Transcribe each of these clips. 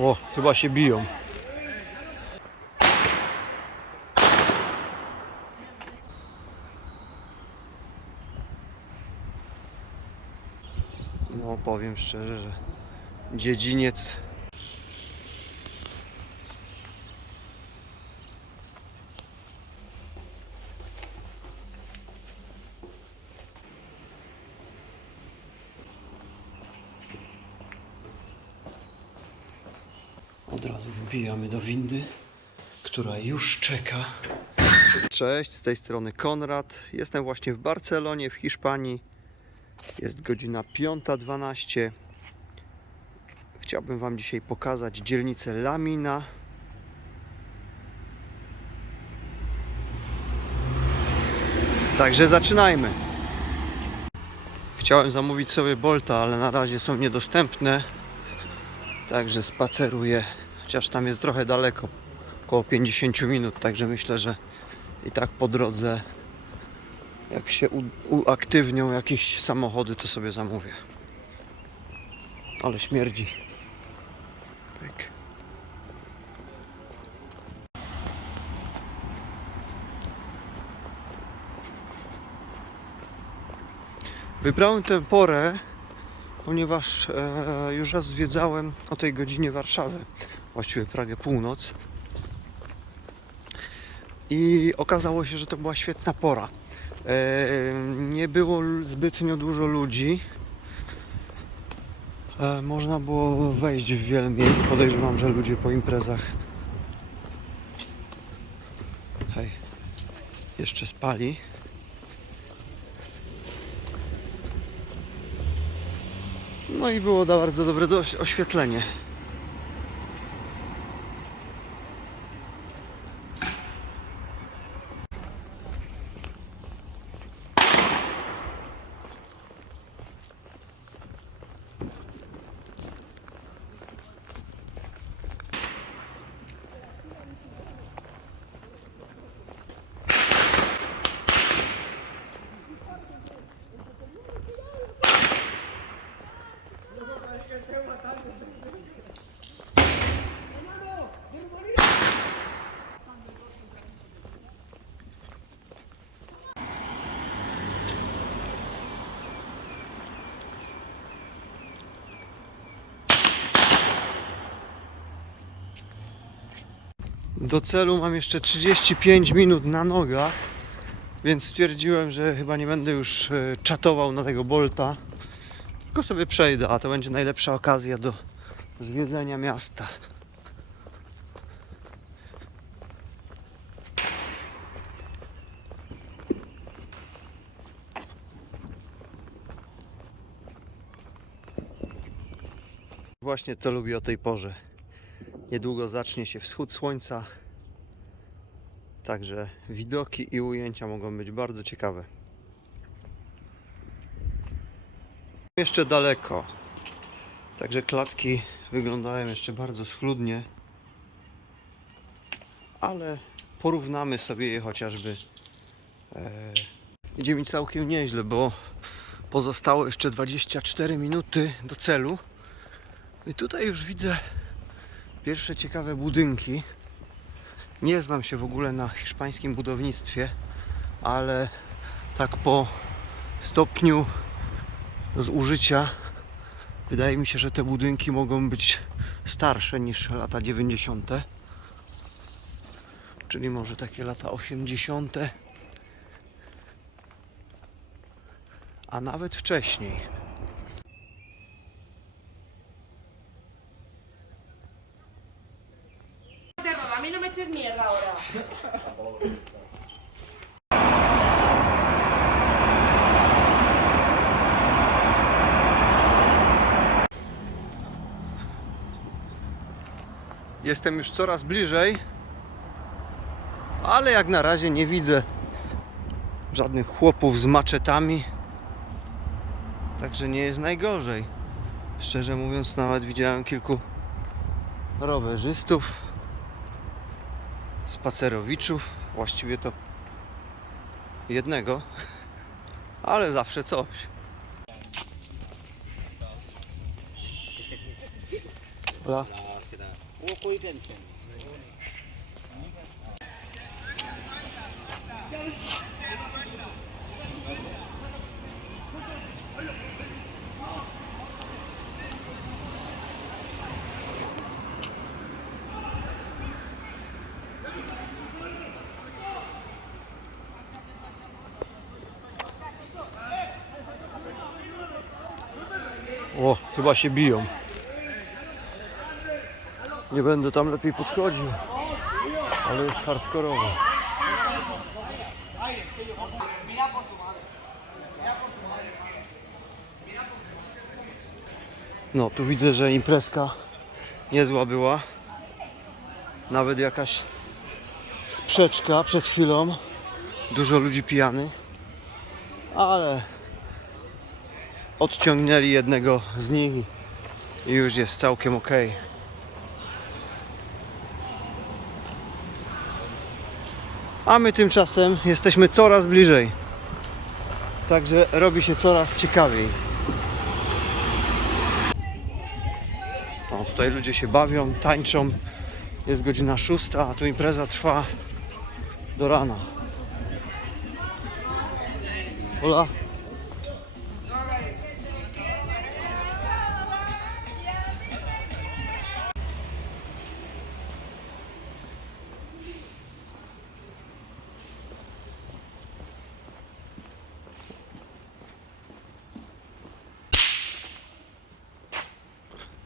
O, chyba się biją. No, powiem szczerze, że dziedziniec od razu wbijamy do windy, która już czeka. Cześć, z tej strony Konrad. Jestem właśnie w Barcelonie, w Hiszpanii. Jest godzina 5:12. Chciałbym Wam dzisiaj pokazać dzielnicę La Mina. Także zaczynajmy. Chciałem zamówić sobie Bolta, ale na razie są niedostępne. Także spaceruję, chociaż tam jest trochę daleko, około 50 minut, także myślę, że i tak po drodze, jak się uaktywnią jakieś samochody, to sobie zamówię. Ale śmierdzi. Pyk. Wybrałem tę porę, ponieważ już raz zwiedzałem o tej godzinie Warszawę, właściwie Pragę Północ. I okazało się, że to była świetna pora. Nie było zbytnio dużo ludzi. Można było wejść w wiele miejsc. Podejrzewam, że ludzie po imprezach jeszcze spali. No i było bardzo dobre oświetlenie. Do celu mam jeszcze 35 minut na nogach, więc stwierdziłem, że chyba nie będę już czatował na tego Bolta, tylko sobie przejdę, a to będzie najlepsza okazja do zwiedzenia miasta. Właśnie to lubię o tej porze. Niedługo zacznie się wschód słońca, także widoki i ujęcia mogą być bardzo ciekawe. Jeszcze daleko, także klatki wyglądają jeszcze bardzo schludnie, ale porównamy sobie je chociażby. Idzie mi całkiem nieźle, bo pozostało jeszcze 24 minuty do celu. I tutaj już widzę pierwsze ciekawe budynki. Nie znam się w ogóle na hiszpańskim budownictwie, ale tak po stopniu zużycia wydaje mi się, że te budynki mogą być starsze niż lata 90. Czyli może takie lata 80. A nawet wcześniej. A mí no me eches mierda ahora. Jestem już coraz bliżej, ale jak na razie nie widzę żadnych chłopów z maczetami, także nie jest najgorzej. Szczerze mówiąc, nawet widziałem kilku rowerzystów, spacerowiczów, właściwie to jednego, ale zawsze coś. Hola. ¿Qué tal? वो कोई टेंशन नहीं। O, chyba się biją. Nie będę tam lepiej podchodził, ale jest hardkorowo. No, tu widzę, że imprezka niezła była. Nawet jakaś sprzeczka przed chwilą. Dużo ludzi pijanych. Ale odciągnęli jednego z nich i już jest całkiem ok. A my tymczasem jesteśmy coraz bliżej. Także robi się coraz ciekawiej. O, tutaj ludzie się bawią, tańczą. Jest godzina 6, a tu impreza trwa do rana. Hola.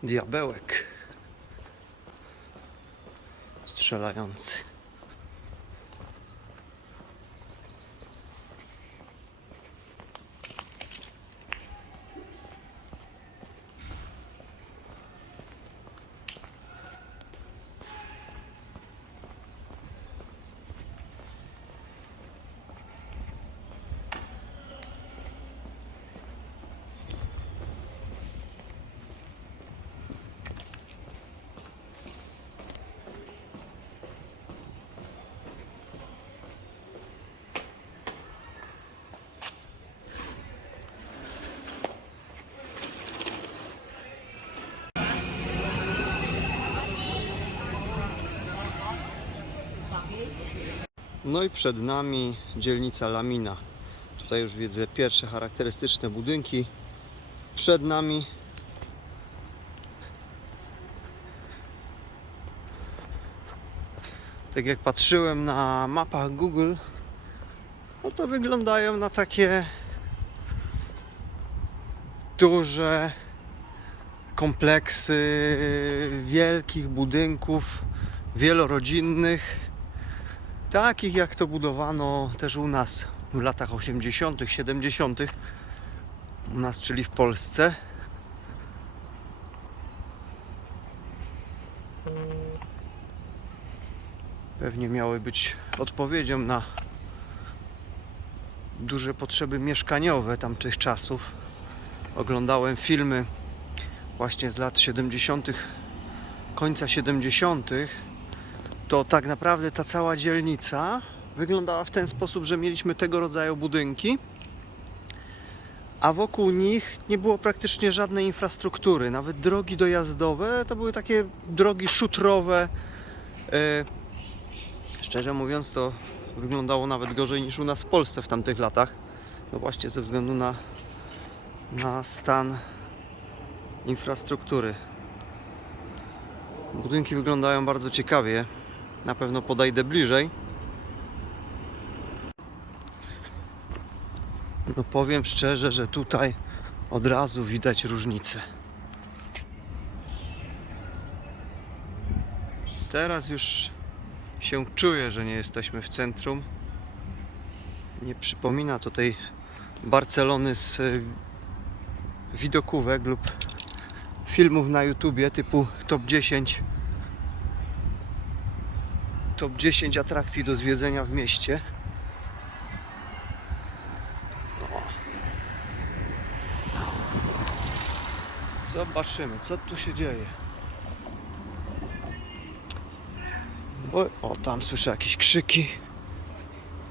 Diabełek strzelający. No i przed nami dzielnica Lamina. Tutaj już widzę pierwsze charakterystyczne budynki. Przed nami tak jak patrzyłem na mapach Google, no to wyglądają na takie duże kompleksy wielkich budynków wielorodzinnych, takich jak to budowano też u nas w latach 80., 70. u nas, czyli w Polsce. Pewnie miały być odpowiedzią na duże potrzeby mieszkaniowe tamtych czasów. Oglądałem filmy właśnie z lat 70., końca 70., to tak naprawdę ta cała dzielnica wyglądała w ten sposób, że mieliśmy tego rodzaju budynki, a wokół nich nie było praktycznie żadnej infrastruktury. Nawet drogi dojazdowe to były takie drogi szutrowe. Szczerze mówiąc, to wyglądało nawet gorzej niż u nas w Polsce w tamtych latach. No właśnie ze względu na stan infrastruktury. Budynki wyglądają bardzo ciekawie. Na pewno podejdę bliżej. No powiem szczerze, że tutaj od razu widać różnicę. Teraz już się czuję, że nie jesteśmy w centrum. Nie przypomina to tej Barcelony z widokówek lub filmów na YouTubie typu top 10 atrakcji do zwiedzenia w mieście. Zobaczymy, co tu się dzieje. O, tam słyszę jakieś krzyki.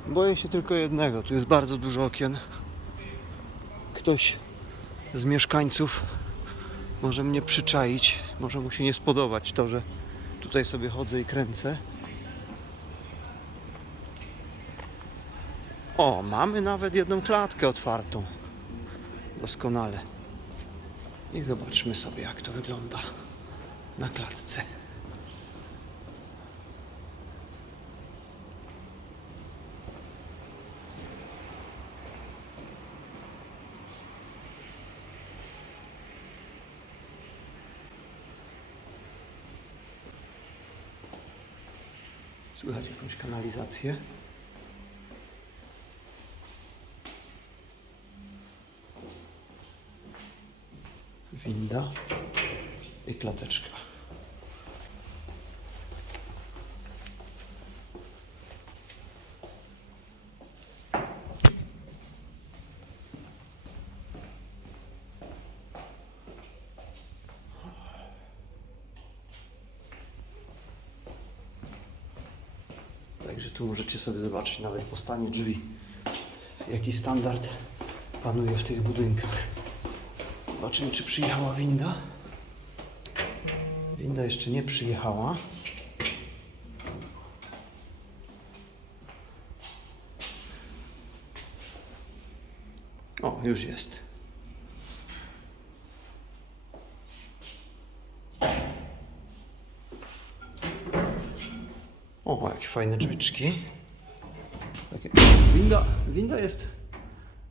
Boję się tylko jednego. Tu jest bardzo dużo okien. Ktoś z mieszkańców może mnie przyczaić. Może mu się nie spodobać to, że tutaj sobie chodzę i kręcę. O, mamy nawet jedną klatkę otwartą. Doskonale. I zobaczmy sobie, jak to wygląda na klatce. Słychać jakąś kanalizację. Winda i klateczka. Także tu możecie sobie zobaczyć nawet po stanie drzwi, jaki standard panuje w tych budynkach. Zobaczymy, czy przyjechała winda. Winda jeszcze nie przyjechała. O, już jest. O, jakie fajne drzwiczki. Takie... Winda jest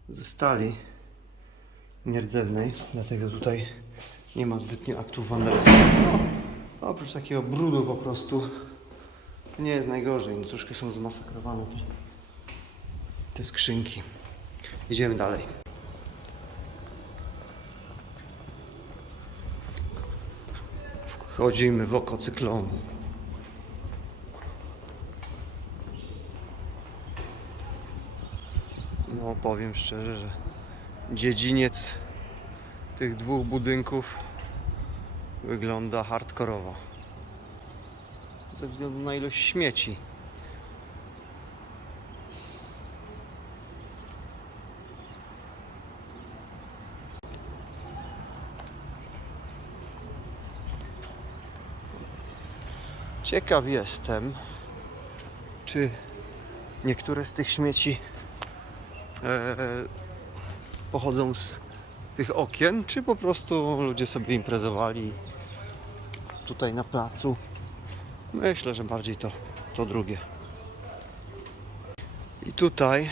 ze stali nierdzewnej, dlatego tutaj nie ma zbytnio aktów wandalizmu. No, oprócz takiego brudu po prostu nie jest najgorzej. No, troszkę są zmasakrowane te skrzynki. Idziemy dalej. Wchodzimy w oko cyklonu. No, powiem szczerze, że dziedziniec tych dwóch budynków wygląda hardkorowo. Ze względu na ilość śmieci. Ciekaw jestem, czy niektóre z tych śmieci pochodzą z tych okien, czy po prostu ludzie sobie imprezowali tutaj na placu. Myślę, że bardziej to drugie. I tutaj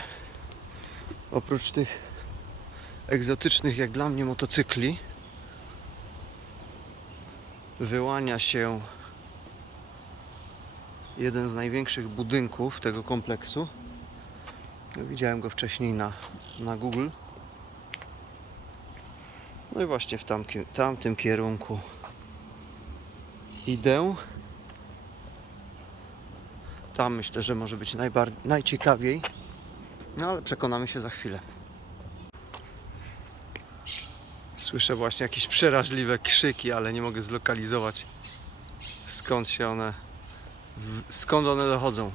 oprócz tych egzotycznych jak dla mnie motocykli wyłania się jeden z największych budynków tego kompleksu. Widziałem go wcześniej na Google. No i właśnie w tamtym kierunku idę. Tam myślę, że może być najciekawiej. No ale przekonamy się za chwilę. Słyszę właśnie jakieś przeraźliwe krzyki, ale nie mogę zlokalizować skąd one dochodzą.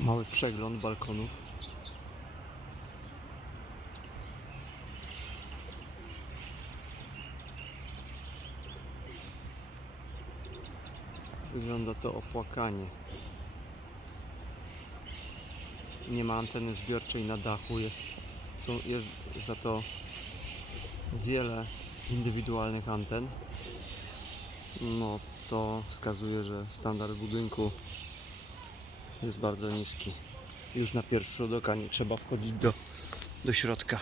Mały przegląd balkonów. Wygląda to opłakanie. Nie ma anteny zbiorczej na dachu, jest za to wiele indywidualnych anten. No to wskazuje, że standard budynku jest bardzo niski. Już na pierwszy rzut oka nie trzeba wchodzić do środka.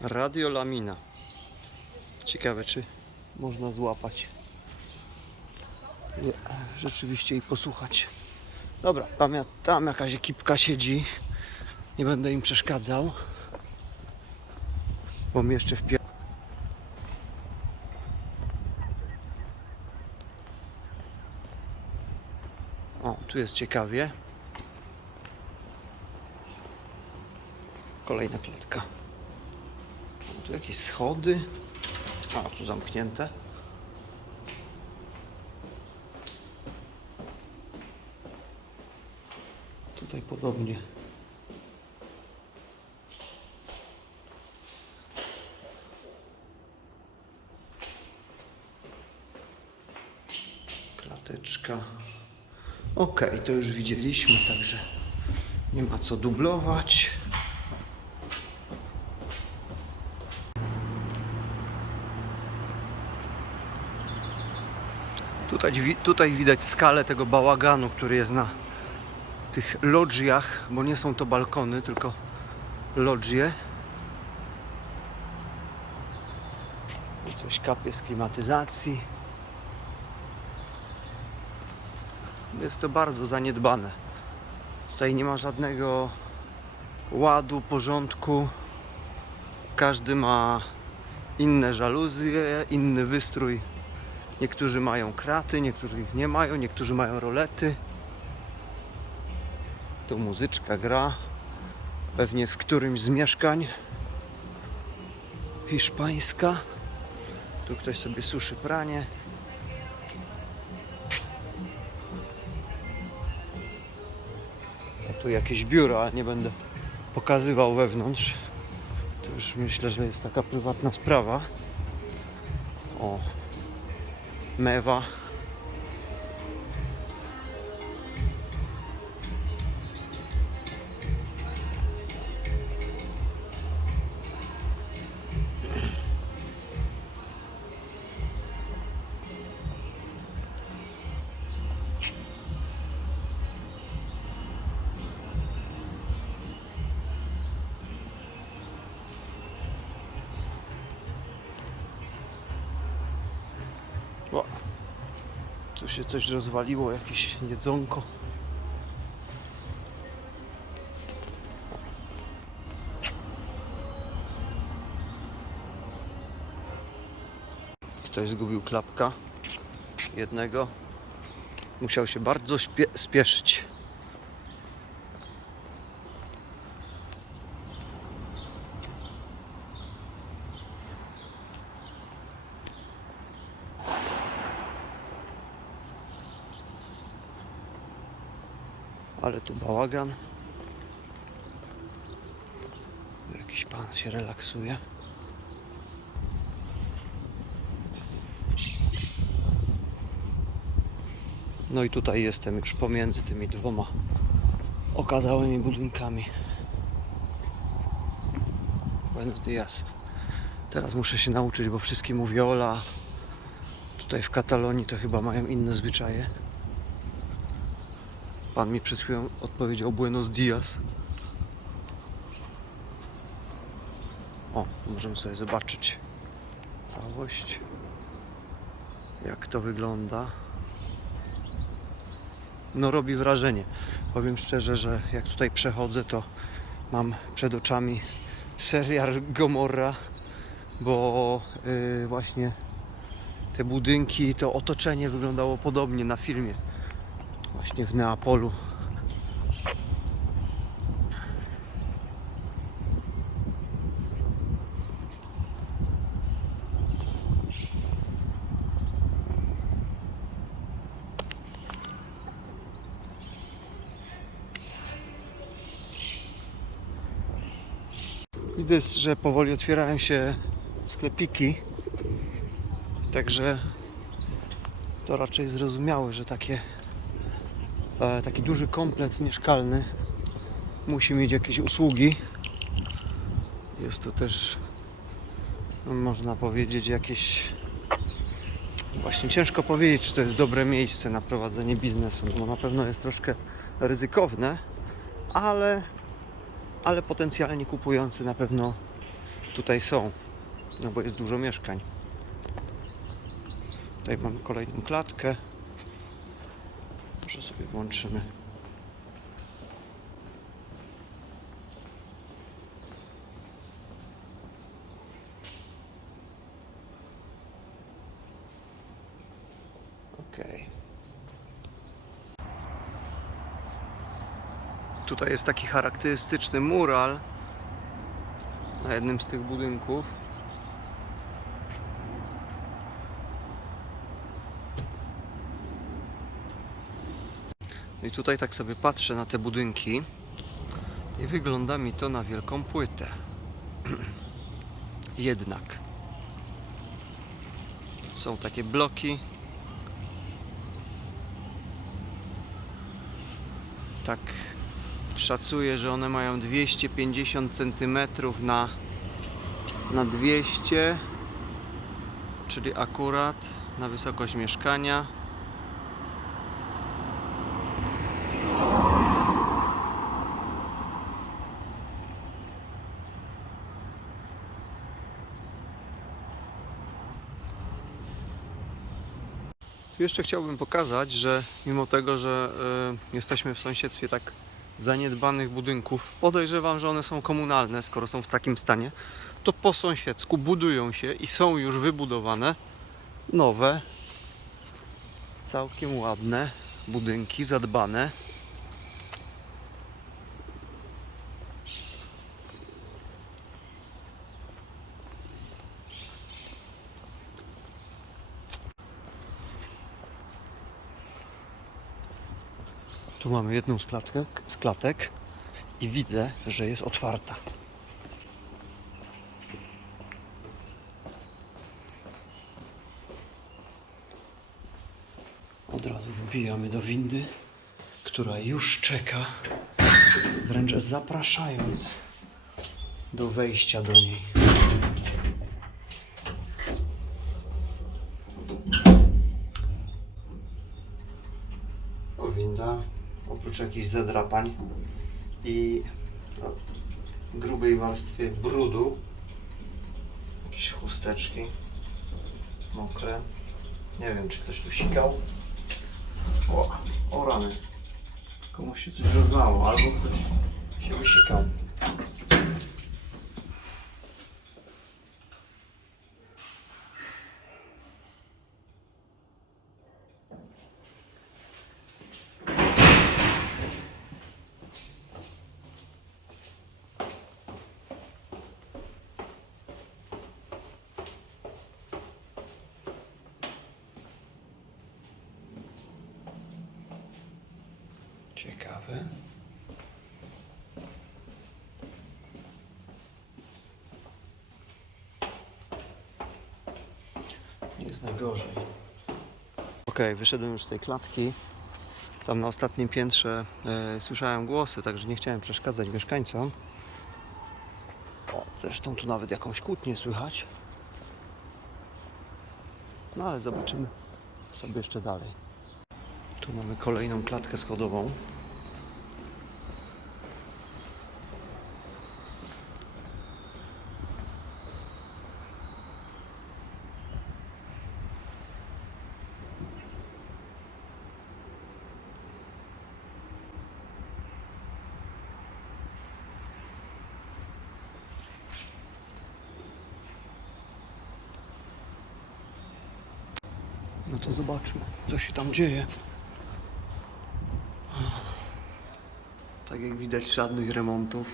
Radiolamina. Ciekawe, czy można złapać rzeczywiście i posłuchać. Dobra, tam jakaś ekipka siedzi. Nie będę im przeszkadzał, bo mi jeszcze O, tu jest ciekawie. kolejna klatka. Tu jakieś schody. A, tu zamknięte. Tutaj podobnie. Klateczka. Ok, to już widzieliśmy, także nie ma co dublować. Tutaj widać skalę tego bałaganu, który jest na tych lodżiach, bo nie są to balkony, tylko lodżie. I coś kapie z klimatyzacji. Jest to bardzo zaniedbane. Tutaj nie ma żadnego ładu, porządku. Każdy ma inne żaluzje, inny wystrój. Niektórzy mają kraty, niektórzy ich nie mają, niektórzy mają rolety. Tu muzyczka gra. Pewnie w którymś z mieszkań. Hiszpańska. Tu ktoś sobie suszy pranie. A tu jakieś biuro, ale nie będę pokazywał wewnątrz. To już myślę, że jest taka prywatna sprawa. O, mewa. O, tu się coś rozwaliło, jakieś jedzonko. Ktoś zgubił klapka jednego. Musiał się bardzo spieszyć. Ale tu bałagan. Jakiś pan się relaksuje. No i tutaj jestem już pomiędzy tymi dwoma okazałymi budynkami. Buenos dias. Teraz muszę się nauczyć, bo wszystkim mówi hola. Tutaj w Katalonii to chyba mają inne zwyczaje. Pan mi przed chwilą odpowiedział Buenos dias. O, możemy sobie zobaczyć całość. Jak to wygląda. No robi wrażenie. Powiem szczerze, że jak tutaj przechodzę, to mam przed oczami serial Gomorra, bo właśnie te budynki, to otoczenie wyglądało podobnie na filmie. Właśnie w Neapolu. Widzę, że powoli otwierają się sklepiki, także to raczej zrozumiałe, że taki duży kompleks mieszkalny musi mieć jakieś usługi. Jest to też, no, można powiedzieć, jakieś... Właśnie ciężko powiedzieć, czy to jest dobre miejsce na prowadzenie biznesu, bo na pewno jest troszkę ryzykowne, ale potencjalni kupujący na pewno tutaj są, no bo jest dużo mieszkań. Tutaj mam kolejną klatkę. Może sobie włączymy. Okej. Tutaj jest taki charakterystyczny mural na jednym z tych budynków. I tutaj tak sobie patrzę na te budynki i wygląda mi to na wielką płytę. Jednak są takie bloki. Tak szacuję, że one mają 250 cm na 200, czyli akurat na wysokość mieszkania. Tu jeszcze chciałbym pokazać, że mimo tego, że jesteśmy w sąsiedztwie tak zaniedbanych budynków, podejrzewam, że one są komunalne, skoro są w takim stanie, to po sąsiedzku budują się i są już wybudowane nowe, całkiem ładne budynki, zadbane. Tu mamy jedną z klatek i widzę, że jest otwarta. Od razu wbijamy do windy, która już czeka, wręcz zapraszając do wejścia do niej. Winda, oprócz jakichś zadrapań i grubej warstwy brudu, jakieś chusteczki mokre. Nie wiem, czy ktoś tu sikał. O rany. Komuś się coś rozlało, albo ktoś się wysikał. Ciekawe. Nie jest najgorzej. Okej, wyszedłem już z tej klatki. Tam na ostatnim piętrze słyszałem głosy, także nie chciałem przeszkadzać mieszkańcom. O, zresztą tu nawet jakąś kłótnię słychać. No ale zobaczymy sobie jeszcze dalej. Tu mamy kolejną klatkę schodową. No to zobaczmy, co się tam dzieje. Tak jak widać, żadnych remontów.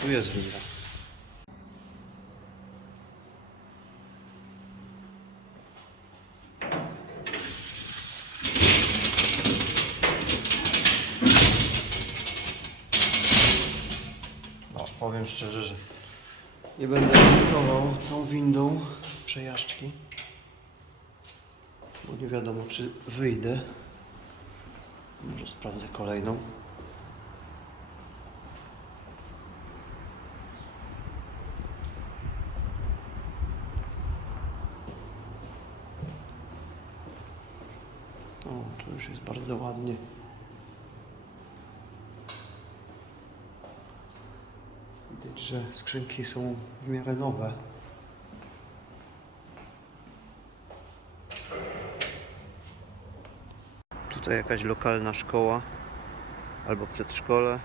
Tu jest winda. No, powiem szczerze, że nie będę ryzykował tą windą przejażdżki, bo nie wiadomo, czy wyjdę. Może sprawdzę kolejną. O, tu już jest bardzo ładnie. Widać, że skrzynki są w miarę nowe. Tutaj jakaś lokalna szkoła albo przedszkole.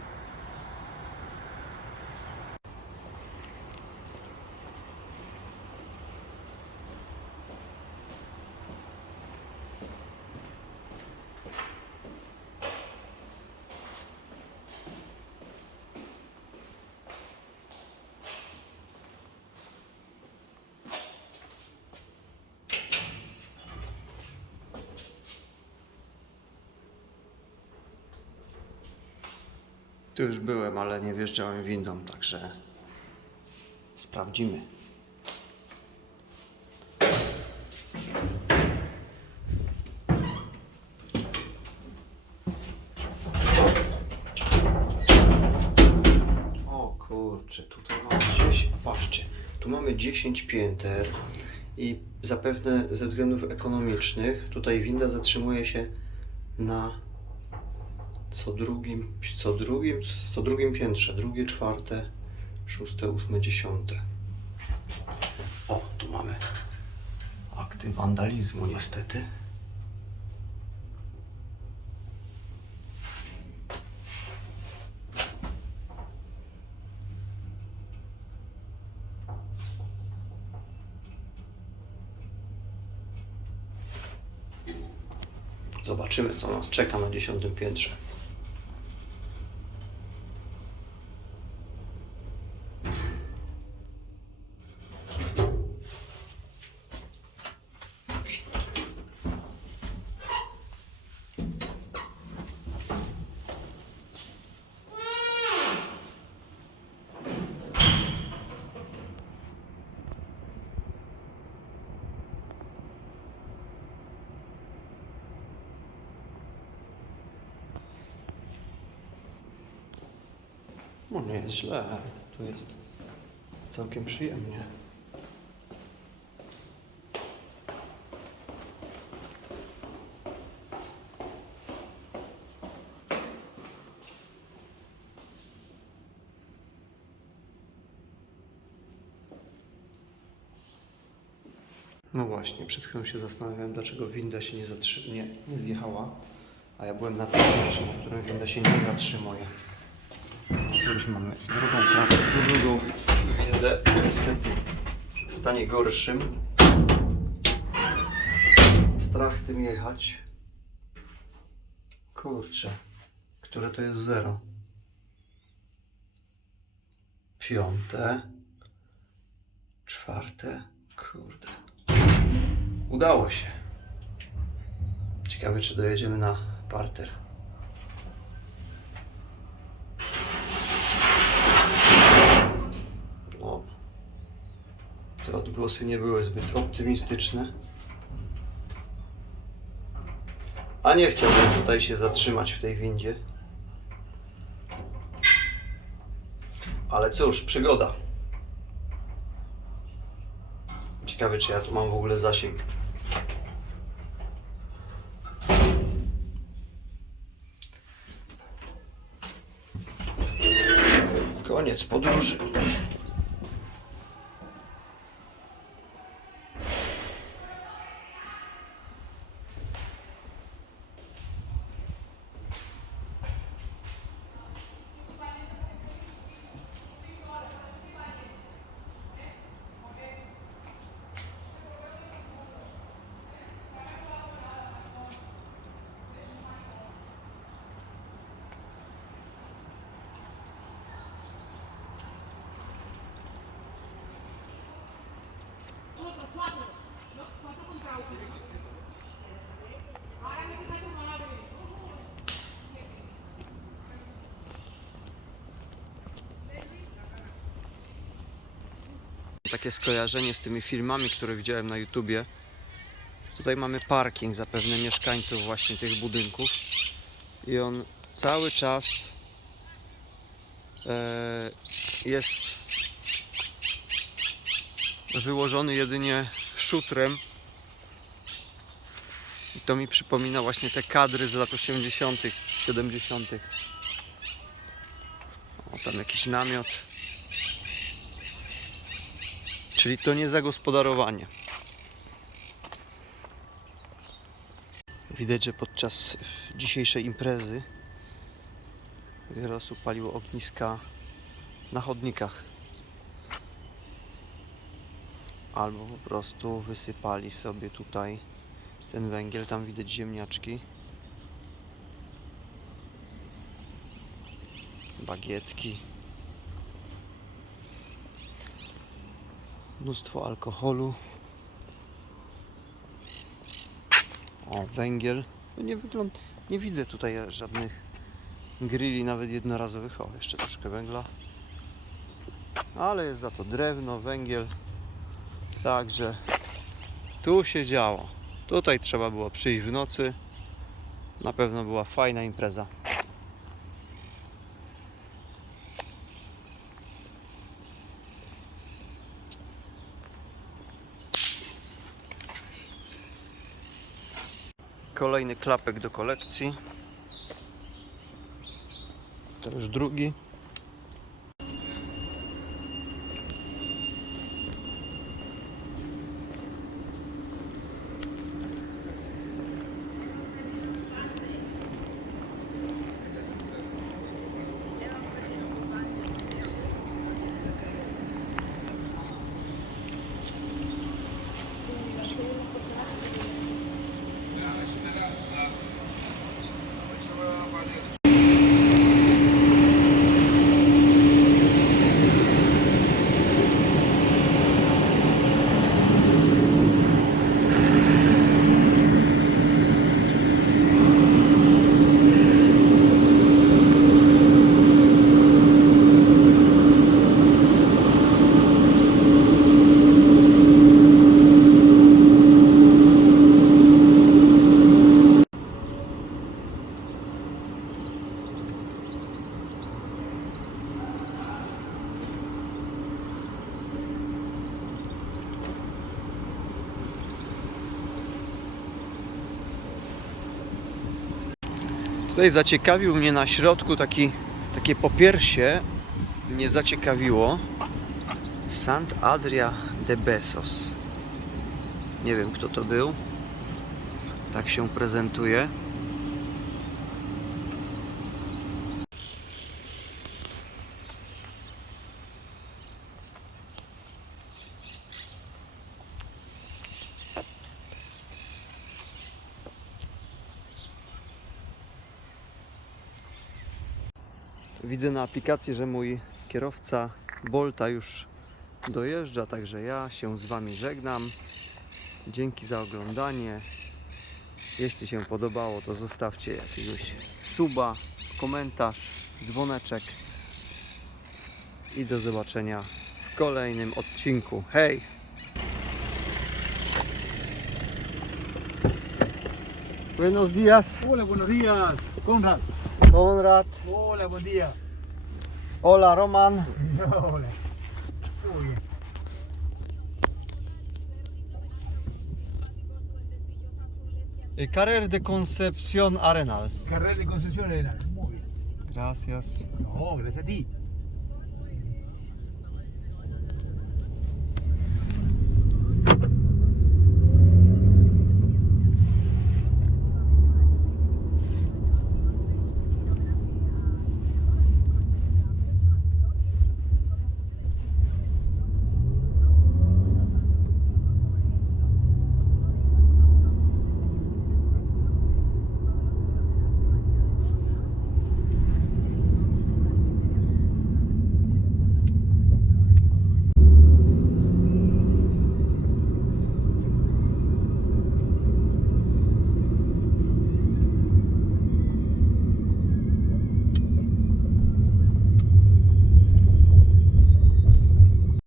Tu już byłem, ale nie wjeżdżałem windą, także sprawdzimy. O kurczę, tutaj mamy 10, patrzcie, tu mamy 10 pięter i zapewne ze względów ekonomicznych tutaj winda zatrzymuje się na co drugim piętrze, drugie, czwarte, szóste, ósme, dziesiąte. O, tu mamy akty wandalizmu niestety. Zobaczymy, co nas czeka na 10. piętrze. No nie jest źle, tu jest całkiem przyjemnie. No właśnie, przed chwilą się zastanawiałem, dlaczego winda się nie zjechała, a ja byłem na tym piętrze, na którym winda się nie zatrzymuje. Już mamy drugą windę, niestety w stanie gorszym. Strach tym jechać. Kurczę, które to jest 0? 5, 4, kurde. Udało się. Ciekawe, czy dojedziemy na parter. No, te odgłosy nie były zbyt optymistyczne. A nie chciałbym tutaj się zatrzymać w tej windzie. Ale cóż, przygoda. Ciekawe, czy ja tu mam w ogóle zasięg. Koniec podróży. Takie skojarzenie z tymi filmami, które widziałem na YouTubie. Tutaj mamy parking zapewne mieszkańców właśnie tych budynków i on cały czas jest wyłożony jedynie szutrem. I to mi przypomina właśnie te kadry z lat 80., 70. O, tam jakiś namiot. Czyli to nie zagospodarowanie. Widać, że podczas dzisiejszej imprezy wiele osób paliło ogniska na chodnikach. Albo po prostu wysypali sobie tutaj ten węgiel. Tam widać ziemniaczki, bagietki, mnóstwo alkoholu. O, węgiel. No nie widzę tutaj żadnych grilli, nawet jednorazowych. O, jeszcze troszkę węgla. Ale jest za to drewno, węgiel. Także tu się działo. Tutaj trzeba było przyjść w nocy. Na pewno była fajna impreza. Kolejny klapek do kolekcji. To już drugi. Tutaj zaciekawił mnie na środku takie popiersie. Mnie zaciekawiło. Sant Adria de Besós. Nie wiem, kto to był. Tak się prezentuje. Widzę na aplikacji, że mój kierowca Bolta już dojeżdża, także ja się z Wami żegnam. Dzięki za oglądanie. Jeśli się podobało, to zostawcie jakiegoś suba, komentarz, dzwoneczek i do zobaczenia w kolejnym odcinku. Hej! Buenos días. Hola, buenos días, Conrad. Konrad. Hola, buen día. Hola, Roman. Hola. Muy bien. Carrer de Concepción Arenal. Carrera de Concepción Arenal. Muy bien. Gracias. No, gracias a ti.